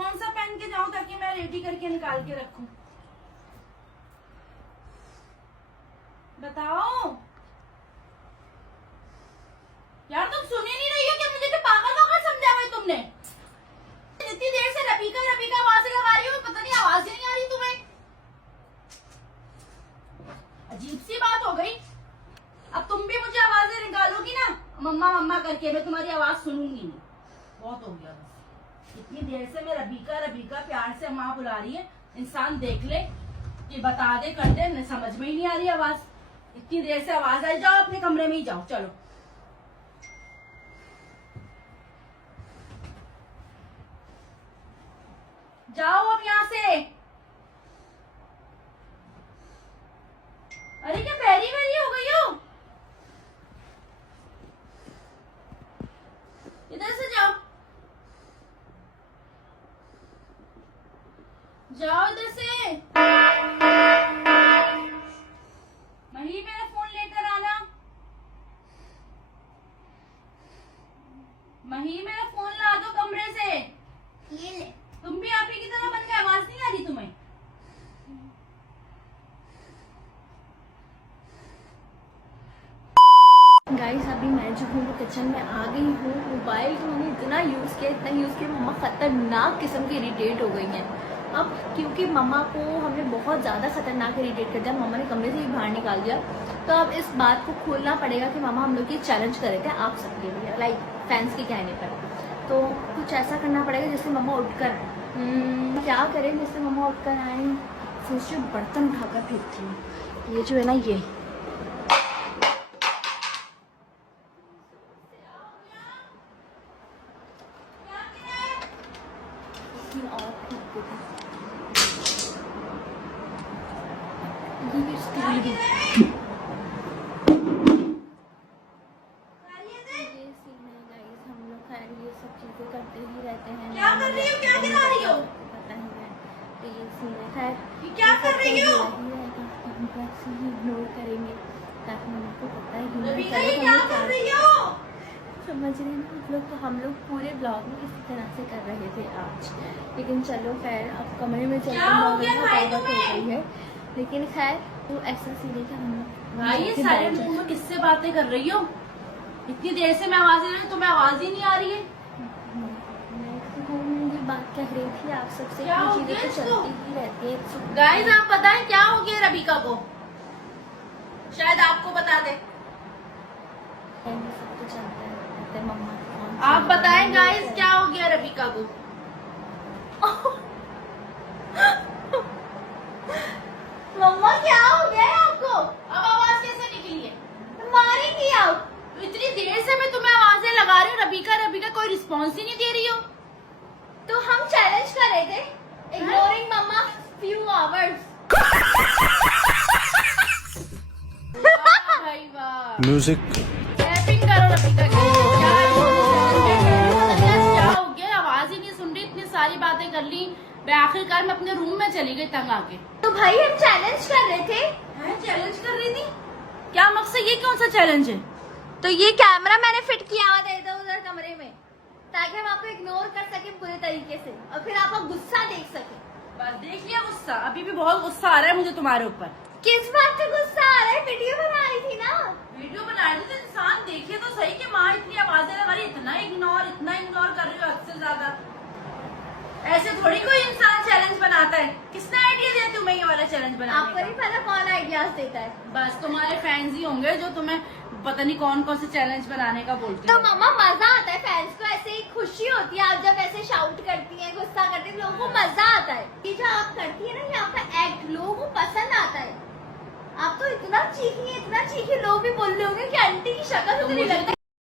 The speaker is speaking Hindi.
कौन सा पहन के जाऊं ताकि मैं रेडी करके निकाल के रखूं? बताओ यार, तुम सुन ही नहीं रही हो क्या? मुझे तो पागल वागल समझा हुआ है तुमने। इतनी देर से रबीका रबीका आवाजें लगा रही हो, पता नहीं आवाज ही नहीं आ रही तुम्हें। अजीब सी बात हो गई। अब तुम भी मुझे आवाजें निकालोगी ना मम्मा मम्मा करके, मैं तुम्हारी आवाज सुनूंगी नहीं। बहुत हो गया बस। इतनी देर से मैं रबीका रबीका प्यार से माँ बुला रही है, इंसान देख ले कि बता दे कर दे, समझ में ही नहीं आ रही आवाज। इतनी देर से आवाज आई, जाओ अपने कमरे में ही जाओ, चलो। जाओ अब यहाँ से। अरे क्या बहरी बहरी हो गई हो? इधर से जाओ, जाओ इधर से। मही मेरा फोन लेकर आना। मही मेरा फोन ला दो कमरे से। ये ले। तुम भी आप ही की तरह बन गए, आवाज नहीं आ रही तुम्हें? गाइस अभी मैं जो हूँ वो किचन में आ गई हूँ। मोबाइल को मैंने इतना यूज़ किया मम्मा खतरनाक किस्म की इरिटेट हो गई हैं। अब क्योंकि मम्मा को हमने बहुत ज़्यादा खतरनाक इरिटेट कर दिया, मम्मा ने कमरे से ही बाहर निकाल दिया, तो अब इस बात को खोलना पड़ेगा कि मम्मा हम लोग ये चैलेंज कर रहे थे आप सबके लिए, लाइक फैंस के कहने पर। तो कुछ ऐसा करना पड़ेगा जिससे मम्मा उठकर क्या करें जिससे मम्मा उठकर आए। सोचिए बर्तन उठाकर फेंकती हूँ। ये जो है ना ये सब चीजें करते ही रहते हैं। क्या कर रही हो? क्या गिरा रही हो? पता नहीं है तो ये सीन है। खैर क्या कर रही हो? हम कैसे ही इग्नोर करेंगे ताकि मम्मी को पता ही क्या कर रही हो? समझ रहे हैं हम लोग पूरे ब्लॉग में इसी तरह से कर रहे थे आज। लेकिन चलो खैर अब कमरे में चलते हो गई है। लेकिन खैर तो ऐसा सीन है कि हम भाई ये सारे मुंह में किससे बातें कर रही हो? इतनी देर से मैं आवाज दे रही हूँ, तुम्हें आवाज ही नहीं आ रही है। ये बात कह रही थी आप सबसे, क्या हो चीजें गया तो चलती ही रहती है। गाइस आप बताएं क्या हो गया रबीका को? शायद आपको बता दे। सब तो चलता है मम्मा। आप बताएं गाइस क्या हो गया रबीका को? मम्मा क्या हो गया है आपको? अब आवाज कैसे निकली है? मारेंगी आप। तो इतनी देर से मैं तुम्हें आवाजें लगा रही हूँ, रबीका रबीका कोई रिस्पॉन्स ही नहीं दे रही हो। तो हम चैलेंज कर रहे थे इग्नोरिंग मम्मा फ्यू आवर्स। भाई वाह, म्यूजिक रैपिंग करो रबीका की। क्या हो गया? आवाज ही नहीं सुन रही, इतनी सारी बातें कर ली, मैं आखिरकार मैं अपने रूम में चली गई तंग आके। तो भाई हम चैलेंज कर रहे थे। चैलेंज कर रही थी? क्या मकसद? ये कौन सा चैलेंज है? तो ये कैमरा मैंने फिट किया हुआ था इधर उधर कमरे में ताकि हम आपको इग्नोर कर सके पूरे तरीके से और फिर आपका गुस्सा देख सके। बस देख लिया गुस्सा? अभी भी बहुत गुस्सा आ रहा है मुझे तुम्हारे ऊपर। किस बात का गुस्सा आ रहा है? वीडियो बना रही थी ना। वीडियो बना रही थी तो इंसान देखे तो सही कि माँ इतनी आवाजें लगा रही, इतना इग्नोर कर रही हो हद से ज्यादा। ऐसे थोड़ी कोई इंसान चैलेंज बनाता है। किसने आइडिया दिया तुम्हें ये वाला चैलेंज बनाने का? आपको नहीं पता कौन आइडियाज देता है? बस तुम्हारे फैंस ही होंगे जो तुम्हें पता नहीं कौन कौन से चैलेंज बनाने का बोलते तो हैं। मम्मा मजा आता है, फैंस को ऐसे ही खुशी होती है आप जब ऐसे शाउट करती हैं, गुस्सा करती हैं, लोगों को मजा आता है। ये जो आप करती है ना, ये आपका एक्ट लोगों को पसंद आता है। आप तो इतना चीखी लोग भी बोल रहे होंगे कि आंटी की शक्ल तो नहीं लगती।